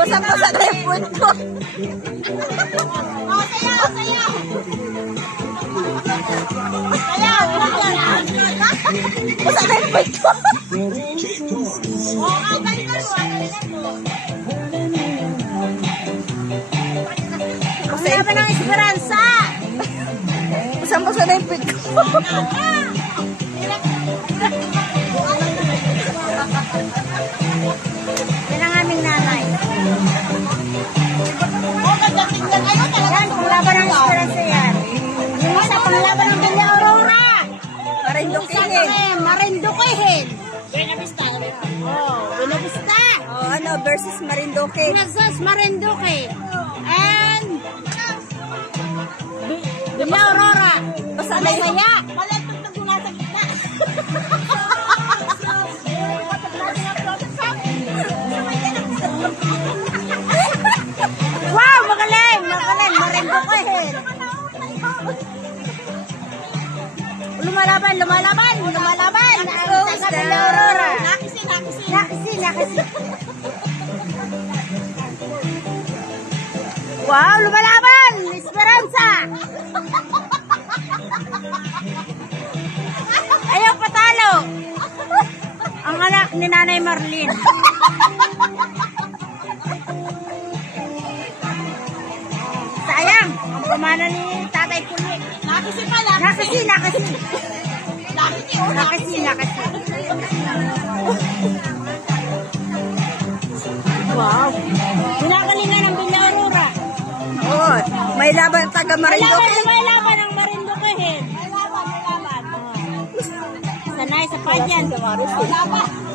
Basa-basa na yung food ko. Oh, sayaw, sayaw. Sayaw. Basa na yung food ko. Oh, galingan mo, galingan mo. Basa ng esperanza. Basa-basa na yung food ko. Yan ang aming nanay. Oh, magdating na kayo talaga. Yan, panglaban ng esperanza yan. Yung isa, panglaban ng Villa Aurora. Marinduquehin. Marinduquehin. Buenavista. Oh, Buenavista. Oh, ano, versus Marinduque. Versus Marinduque. And Villa Aurora. Basa na yung Masaya. Malapit na bunga sa gitna. Wow, magaling, magaling. Marinduquehin. Lumalaban, lumalaban, lumalaban. Ang taga Villa Aurora. Nakisi, nakisi. Nakasi, nakasi. Wow, Lumalaban! Esperanza! Ayaw patalo! Ang anak ni Nanay Marlene. Sayang! Ang pamana ni Tatay Puli. Nakisi pala. Nakasi, nakasi. Nakisi, Nakasi, nakasi. Wow. Pinagalingan ng Villa Aurora. Oh, may laban taga Marinduque. May laban ang Marinduquehin. May laban, may laban. Sanay sa pageant. Laban.